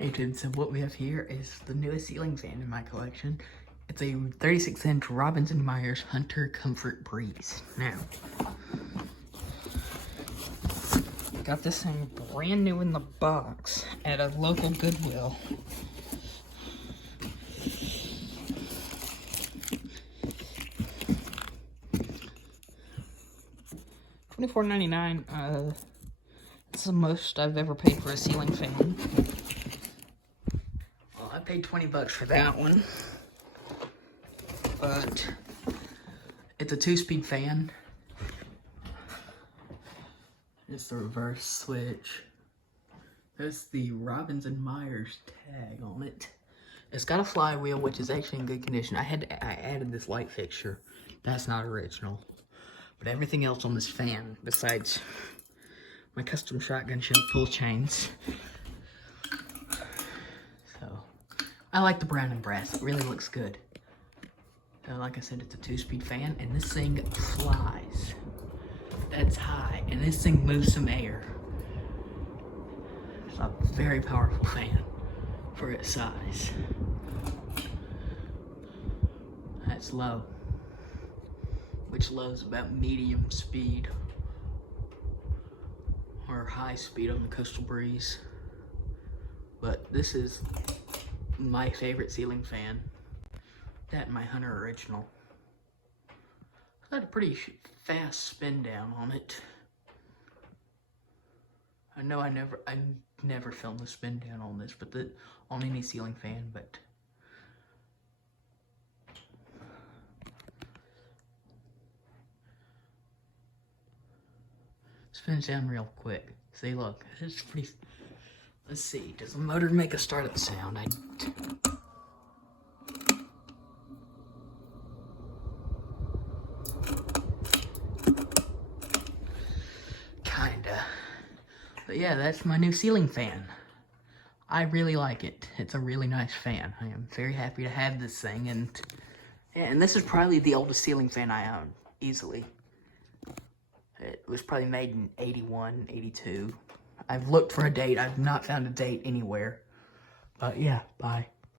Hey dude, so what we have here is the newest ceiling fan in my collection. It's a 36-inch Robinson Myers Hunter Comfort Breeze. Now, got this thing brand new in the box at a local Goodwill. $24.99. It's the most I've ever paid for a ceiling fan. Well, I paid 20 bucks for that one, but it's a 2-speed fan. It's the reverse switch. There's the Robinson Myers tag on it. It's got a flywheel, which is actually in good condition. I added this light fixture. That's not original. But everything else on this fan, besides my custom shotgun shell pull chains. So, I like the brown and brass. It really looks good. So, like I said, it's a 2-speed fan, and this thing flies. That's high, and this thing moves some air. It's a very powerful fan for its size. That's low, which low is about medium speed or high speed on the Coastal Breeze. But this is my favorite ceiling fan. That and my Hunter original. It's got a pretty fast spin down on it. I know I never filmed the spin down on this, but on any ceiling fan, but spins down real quick. See, look, it's pretty. Let's see, does the motor make a startup sound? Kinda. But yeah, that's my new ceiling fan. I really like it. It's a really nice fan. I am very happy to have this thing, and this is probably the oldest ceiling fan I own, easily. It was probably made in 81, 82. I've looked for a date. I've not found a date anywhere. But yeah, bye.